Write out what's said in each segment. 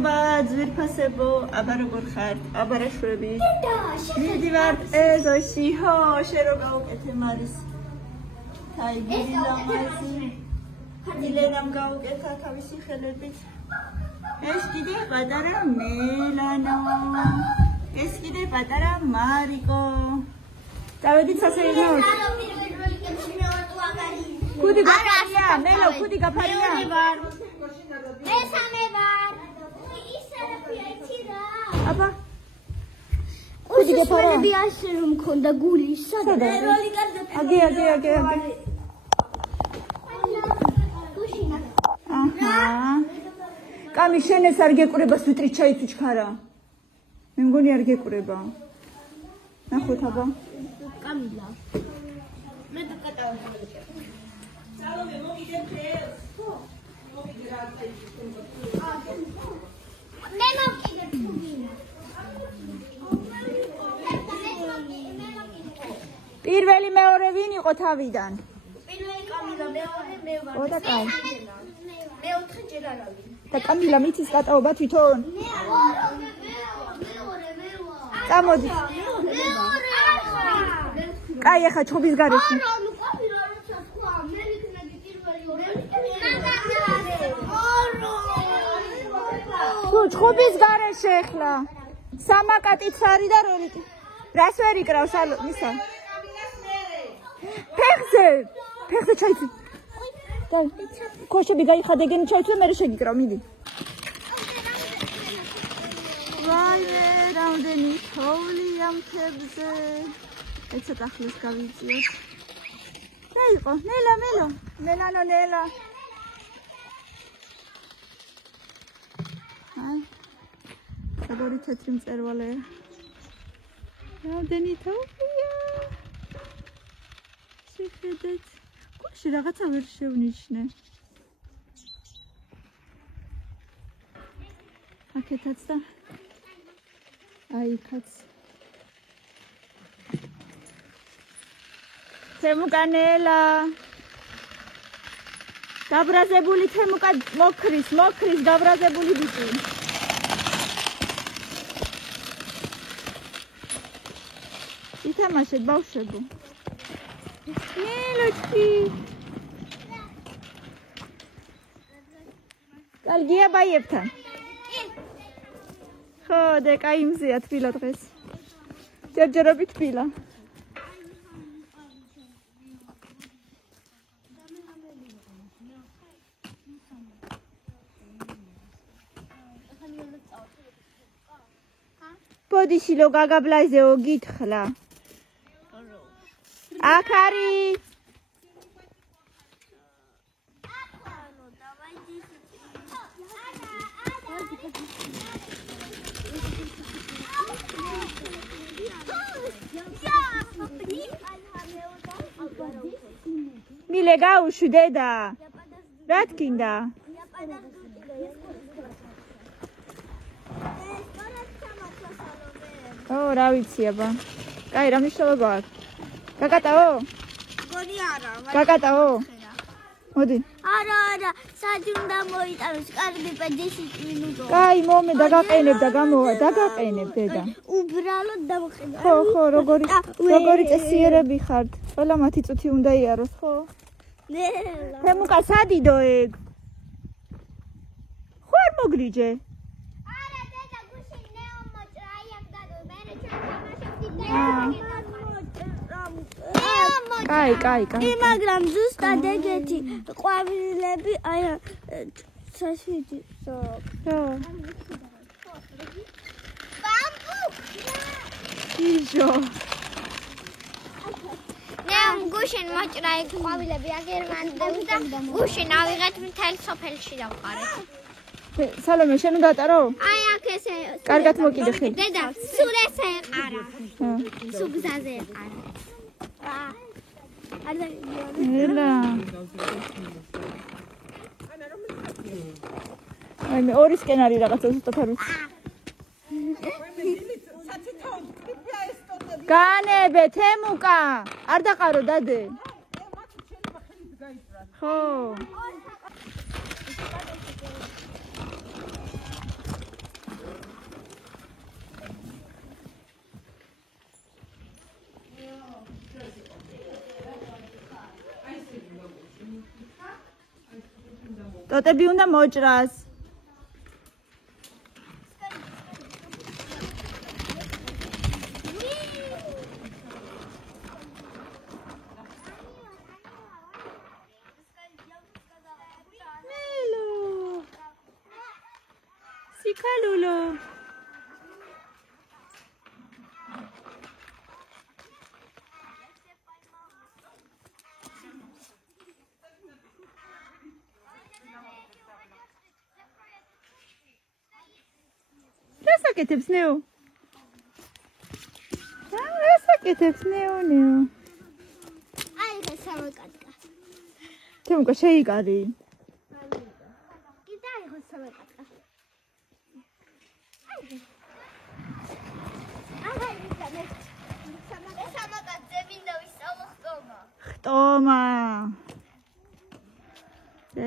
მადლობა ძვირფასებო, აბა როგორ ხართ? აბარაშვები. მიდივართ ეზოში, ხო, შენ რო გავუკეთე მარის. თაიგირი ლამაზი. ილენამ გავუკეთა თავისი ხელებით. ეს კიდე პატარა მელანო. ეს კიდე პატარა მარიკო. დავედით სასეირნოს. ქუდი გაფარია, მელო, ქუდი გაფარია. მესამე ვარ. ისარაფია იცი რა. აბა. ქუდი გაფარია. მე ასე რომ მქონდა გული, სადაც როლი კარდა. აგი. აჰა. კამი შენ ეს არ გეკურება სვიტრის ჩაიც უჩქარა. მე მგონი არ გეკურება. ნახოთ აბა. კამილა. მე დაკატავ. სალომე მოგიდებ ხელს. ხო. მოგიდე რა წაიწი. მე მოგიდებ თუგინა. პირველი მეორე ვინ იყო თავიდან? პირველი კამილა, მეორე მე ვარ. ო და კაი. მეოთხე ჯერ არავინ. და კამილა მიცის კატაობა თვითონ? მე ვარ. წამოდი. კაი, ახლა ჩხობის გარეშე. თუ ჩხობის გარეშე ახლა. სამაკატიც არის და როლიკი. რას ვერ იკრავს მისა? ფეხზე ჩაიცვი. ქოშები გაიხადეგენ ჩაიცვი, მე შეგიკრავ, მიდი. ვაიმე, რამდენი თოვლია მთებზე. ეცად ახლოს გავიწიოთ. რა იყო? ნელო. მელანო ნელა. აი. როგორი თეთრი მწერვალეა. რამდენი თოვლია. შეხედეთ. გულში რაღაცა ვერ შევნიშნე. აქეთაც და აიქაც. თემუკა ნელა. გაბრაზებული თემუკა მოკრის გაბრაზებული ბიჭი. ითამაშეთ ბავშვებო. ნელოჩი. კალგია ბაიებთან. ხო, და კაიმზეა თბილა დღეს. ჯერჯერობით თბილა. ბოდიშილო გაგაბლაიზეო გითხრა. აქ არის. მილე გაუშვი დედა. რა თქინდა? ო, რა ვიცი აბა. კაი, რა მნიშვნელობა აქვს? გაკატაო? გონი არა. გაკატაო? მოდი. არა, საჯი უნდა მოიტანოს, კარგი 50 მინუტო. კაი, მომე დაგაყენებ და გამოვა, დაგაყენებ დედა. უბრალოდ დავყენე. ხო, როგორი წესიერები ხართ? ყველა მათი წუთი უნდა იაროს, ხო? ნელა. თემუკა სადიდო ეგ? ხო არ მოგლიჯე? არა, დედა, გუშინ ნეო მოჭრა, აი აქ დადო, მე ჩამოშევდი კაი. მაგრამ ზუსტად ეგეთი ყვავილები აი საშვიდი ხო. იჟო. გუშინ მოჭრა ეგ ყვავილები აგერმანდებს და გუშინ ავიღეთ მთელ სოფელში დავყარეთ. სალომე, შენ უნდა ატარო? აი აქ ესე. კარგად მოკიდე ხელი. დედა, სულ ესე ეყარა. სულ გზაზე ეყარა. ელა. აი მე ორი სკენარი რაღაცა ზუსტად არ ვიცი. განებე თემუკა, არ დაყარო დადე. ხო. ტოტები უნდა მოჭრას. სიქალულო. Esaketებს neo. Esaketებს neo. აი ეს სამოკატკა. თემუკა შეიკარი. კიდე აი ეს სამოკატკა. ეს სამოკატზე მინდა ვისწავლო ხტომა. ხტომა.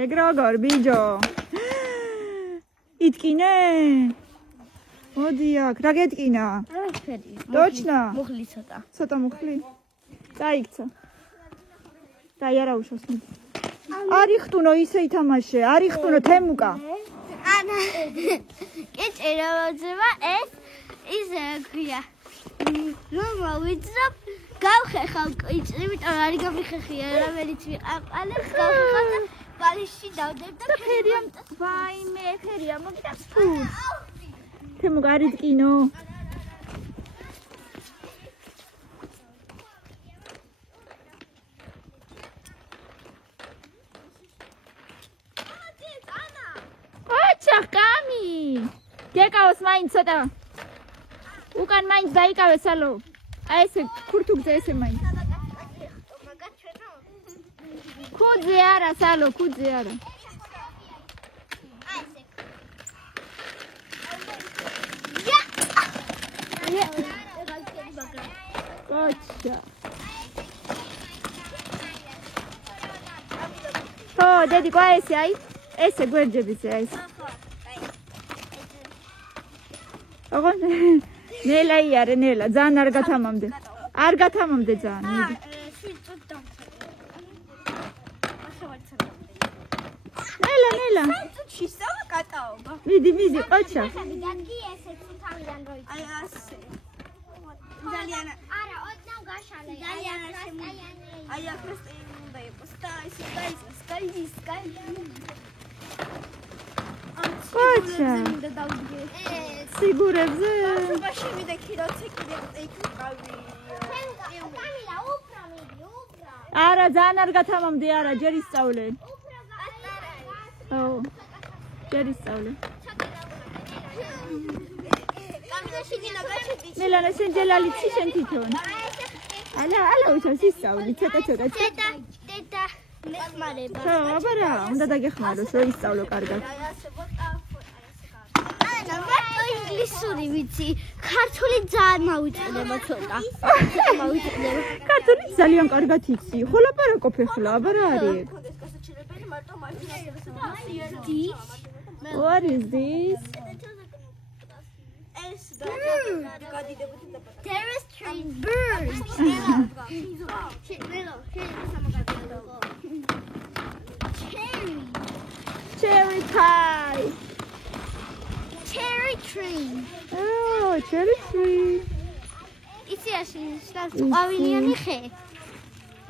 ეგ როგორ ბიჯო. იტკინე. მოდი აქ, რა გეტკინა? არაფერი. Точно? მუხლი ცოტა. ცოტა მუხლი. დაიქცა. დაი არა უშავს. არ იხტუნო ისე ითამაშე, არ იხტუნო თემუკა. ანა. კი წერავაძება ეს ისე ქვია. რომ მოვიძრობ, გავხეხავ კვიჭს, იმიტომ რომ არ გამიხეხია, რომელიც ვიყაყალებს, გავხეხავ და ბალიშში დავდებ და ფერია, ვაიმე, ფერია მოგიტანს ფულს. თემუკა არ იტკინო. აჩა კამი. გეკავოს მაინც ცოტა. უკან მაინც დაიკავეს ალო. აი ესე ქურთუგზე ესე მაინც. ქუძე არა სალო, ქუძე არა. Gotcha. Oh, dedi qua esse ai? Esse guerjebise ai. Ogo nela iare nela, zan ar gatamamde. Ar gatamamde zan. Nela. შისავა კატაობა. მიდი, ყოჩა. გაგი ესეც თავიდან როი. აი ასე. ძალიან არა, ოდნავ გაშალე. ძალიან ასტაიანი. აი აქ უნდა იყოს და ისე გაიზეს. ყოჩა. უნდა დავდგე. სიგურებზე. ბაში მიდექი როცა კიდე იქ ვიყავი. კამილა უფრო მიდი. არა, ძალიან არ გათამამდე, არა, ჯერ ისწავლე. ო. ჯერ ისწავლე. კამილა შეგინა გაჩედი. მელანა შენ ჯელალიცი შენ თვითონ. ალა უშავს ისწავლი, ცოტა. დედა მეხმარება. ხო, აბარა, უნდა დაგეხმაროს, რომ ისწავლო კარგად. ანა, მარტო ინგლისური ვიცი. ქართული ძალიან მავიწყდება ცოტა. მავიწყდება. ქართული ძალიან კარგად იცი. ხო ლაპარაკობ ახლა, აბარა არის. What is this? Terrestrial birds. Cherry pie. Cherry tree. Oh, cherry tree. იცი ყვავილიანი ხე.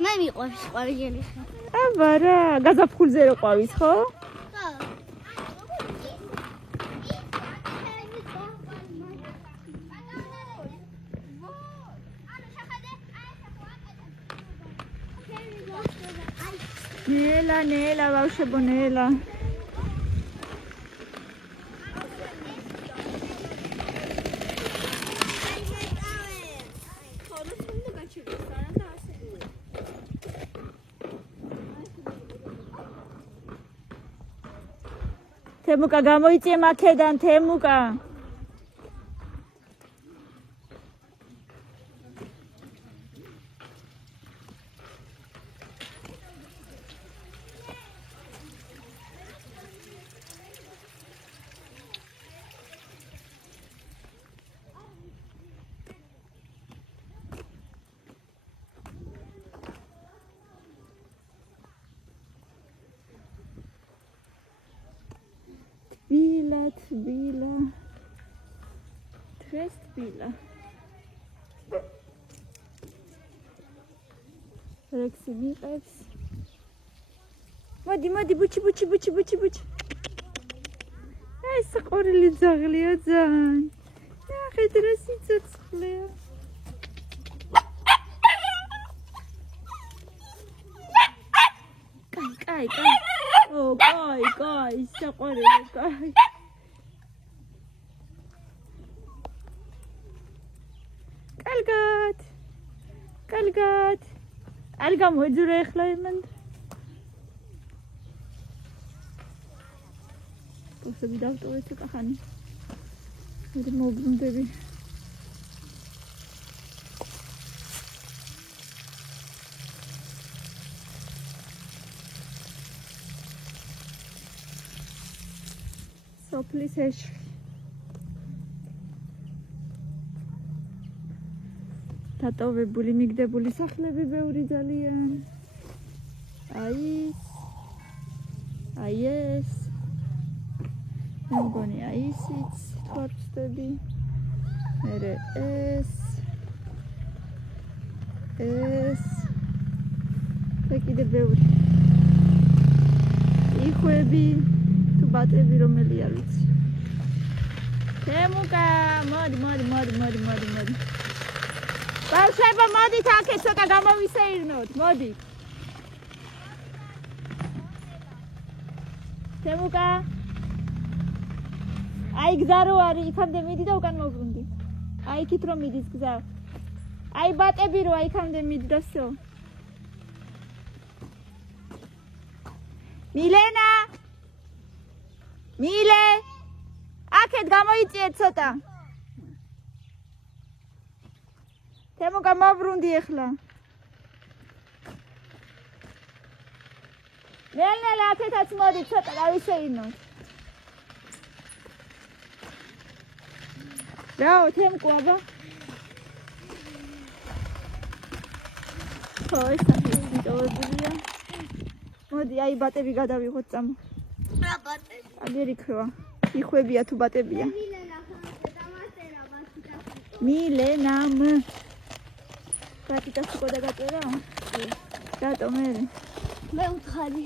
მე მიყვარს ყვავილიანი ხე. აბარა, გაზაფხულზე რო ყვავის, ხო? ნელა, ბავშვებო, ნელა. თემუკა გამოიწე მაქედან, თემუკა. თბილა დღეს თბილა რექსი მიყევს მოდი ბუჩი ეს ყორილი ძაღლია ძალიან ნახეთ რა სიცოცხლეა კაი ო კაი საყვარელი კაი კალგად არ გამოეძურა ახლა იმენ პოსები დავტოვე ცოტა ხანი მე მოვბრუნდები სოფლის ეშხი დატოვებული მიგდებული სახლები ბევრი ძალიან აი ეს მგონი აი ისიც თორცდები მერე ეს და კიდე ბევრი იხვები თუ ბატები რომელი არ ვიცი თემუკა მოდი ბავშვებო მოდით აქეთ ცოტა გამოვისეირნოთ მოდი თემუკა აი გზა რო არის იქამდე მიდი და უკან მოვბრუნდი აი იქით რომ მიდის გზა აი ბატები რო აი იქამდე მიდდასო მილე აქეთ გამოიწიეთ ცოტა თემუკა მოვბრუნდი ახლა ნელ აქეთაც მოდი ცოტა გავისეირნოთ რაო თემკო აბა ხო ეს მიტოვებულია მოდი აი ბატები გადავიღოთ წამო რა ბატები აგერი ხვა იხვებია თუ ბატებია მილენამ ბატიტას უკვე დაგაწერა რატო მე უთხარი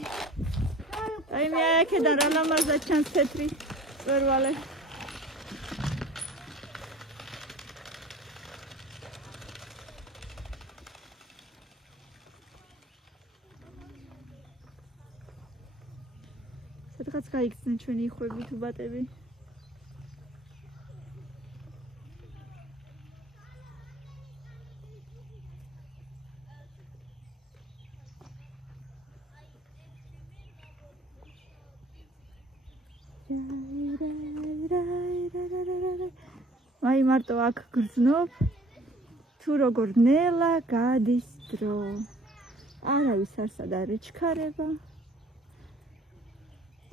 აი მე აქედან რა ლამაზად ჩანს თეთრი წვერვალე სადღაც გაიქცნენ ჩვენი იხვები თუ ბატები აი მარტო აქ გრძნობ თუ როგორ ნელა გადის დრო არავის არსად არ ეჩქარება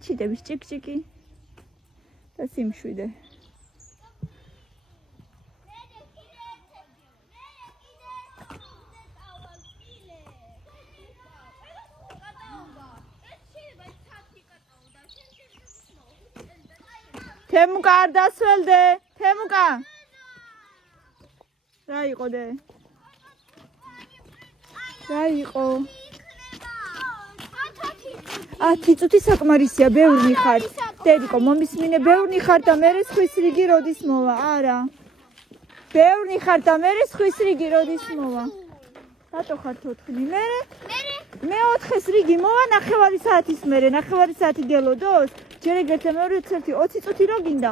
ჩიტების ჭიკჭიკი და სიმშვიდე თემუკა არ დასველდე თემუკა რა იყო დე რა იყო 10 წუთი საკმარისია ბევრი ხარ დედიკო მომისმინე ბევრი ხარ და მე ხვის რიგი როდის მოვა არა ბევრი ხარ და მე ხვის რიგი როდის მოვა რატო ხარ 4 მე 4-ის რიგი მოვა ნახევარი საათის მერე ნახევარი საათი გელოდოს ჯერ ეგრეთე მეორე 20 წუთი რო გინდა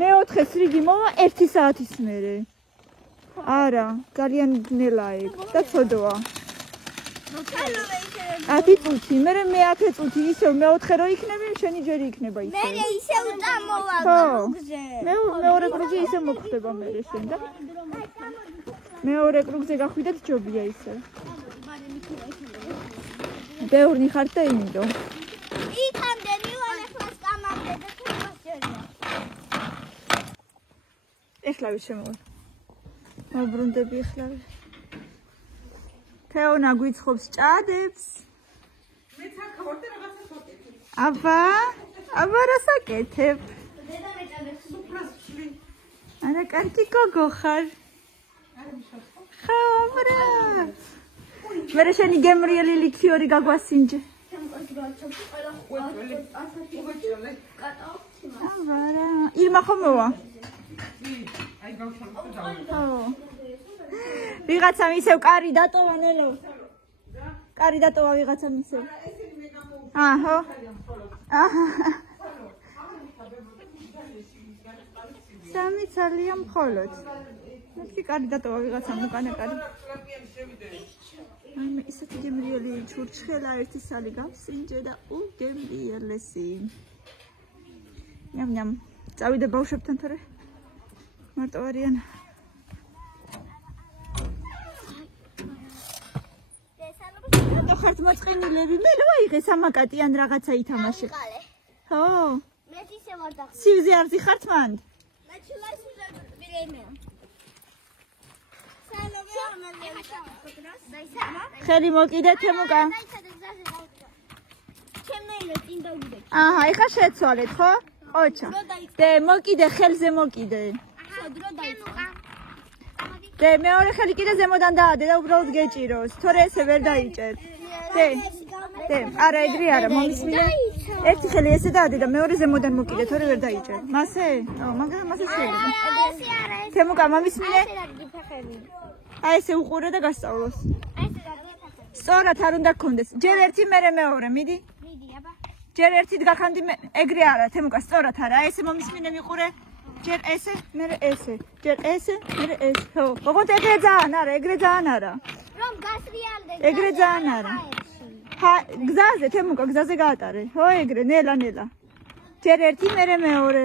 მე 4-ის რიგი მოვა 1 საათის მერე არა ძალიან ნელა ეგ და ცოდოა 10 წუთი მე 10 წუთი ისე მე-4 რო იქნები შენი ჯერი იქნება ისე მე ისე უტამოვა კრუგზე მეორე კრუგზე ისე მოხდება მე შენ და მეორე კრუგზე გახვიდეთ ჯობია ისე ბევრი ხარ და იმიდო იქამდე მივალე ხლას კამამდე და თუნდაც ჯერია ეხლა ვიშემოვა მოვბრუნდები ახლა თეონა გვიცხობს ჭადებს მე ცაკავარ და რაღაცა ვაკეთებ აბა რა საკეთებ არა კარგი გოგო ხარ ხო ბრა მე შენი გემრიელი ლიქიორი გაგვასინჯე აბარა ირმა ხომ მოვა ვიღაცამ ისევ კარი დატოვა ნელო კარი დატოვა ვიღაცამ ისევ აჰო სამი ძალიან მხოლოდ მეთქი კარი დატოვა ვიღაცამ უკანა კარი აი მე ისეთი გემრიელი ჩურჩხელა ერთი სალი გავსინჯე და უგემრიელესი ნამ წავიდე ბავშვებთან თორე მარტო არიან და ხართ მოწყენილები მე რა ვაიღე სამაკატი ან რაღაცა ითამაშე ხო მე ისე ვარ და სივზე არ ზიხართ მანდ მე ჩულას ვირეიმე ხელი მოკიდე თემუკა აჰა ეხა შეცვალეთ ხო ოჩა დე მოკიდე ხელზე მოკიდე დე მეორე ხელი კიდე ზემოდან დაადე და უბრალოდ გეჭიროს თორე ესე ვერ დაიჭერ დე არა ეგრე არა მომისმინე ერთი ხელი ესე დაადე და მეორე ზემოდან მოკიდე თორე ვერ დაიჭერ მასე მაგრამ მასე შეიძლება თემუკა მომისმინე აი ესე უყურე და გასწავლოს სწორად არ უნდა გქონდეს ჯერ ერთი მერე მეორე მიდი აბა ჯერ ერთით გახანდი ეგრე არა თემუკა სწორად არა აი ესე მომისმინე მიყურე ჯერ ესე მერე ესე ჯერ ესე მერე ეს ხო ოღონდ ეგრე ძალიან არა ეგრე ძალიან არა რომ გასრიალდე ეგრე ძალიან არა ჰა გზაზე თემუკა გზაზე გაატარე ხო ეგრე ნელა ნელა ჯერ ერთი მერე მეორე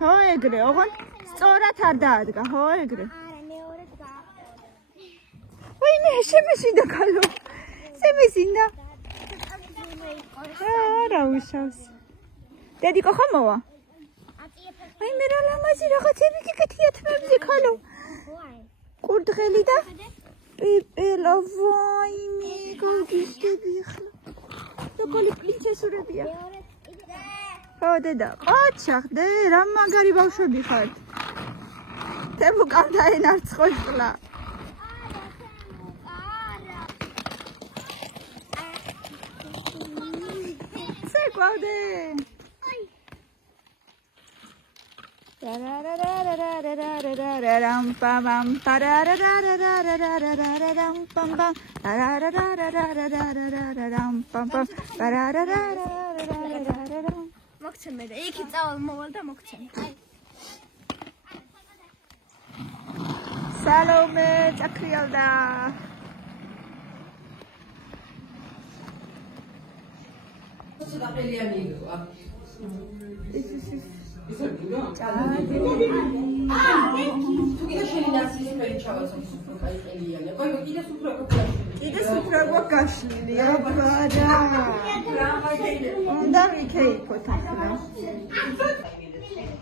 ხო ეგრე ოღონდ სწორად არ დაადგა ხო ეგრე არა მეორე გა ვინე შემესინდა კალო შემესინდა არა უშავს დედიკო ხომ მოვა აი მე რა ლამაზი რაღაცები გიკეთია თმებზე კალო კურდღელი და პიპელა ვაიმე გოგისტები ხლა და კოლი პრინცესურებია ხო დედა ყოჩახ დე რა მაგარი ბავშვები ხართ თემუკა დაენარცხო ხლა სეკვავდე რამ პამ პარარარარარარარარარამ პამ პამ რარარარარარარარარამ პამ პამ პარარარარარარარარამ მოგცემე და იქი წავალ მოვალ და მოგცემე სალომე წაქრიალდა კიდე სუფრა გვაკაშლილი აბარა უნდა ვიქეიფოთ ახლა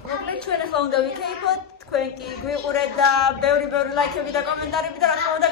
მოკლედ ჩვენ ახლა უნდა ვიქეიფოთ თქვენ კი გვიყურეთ და ბევრი ლაიქები და კომენტარები და რა თქმა უნდა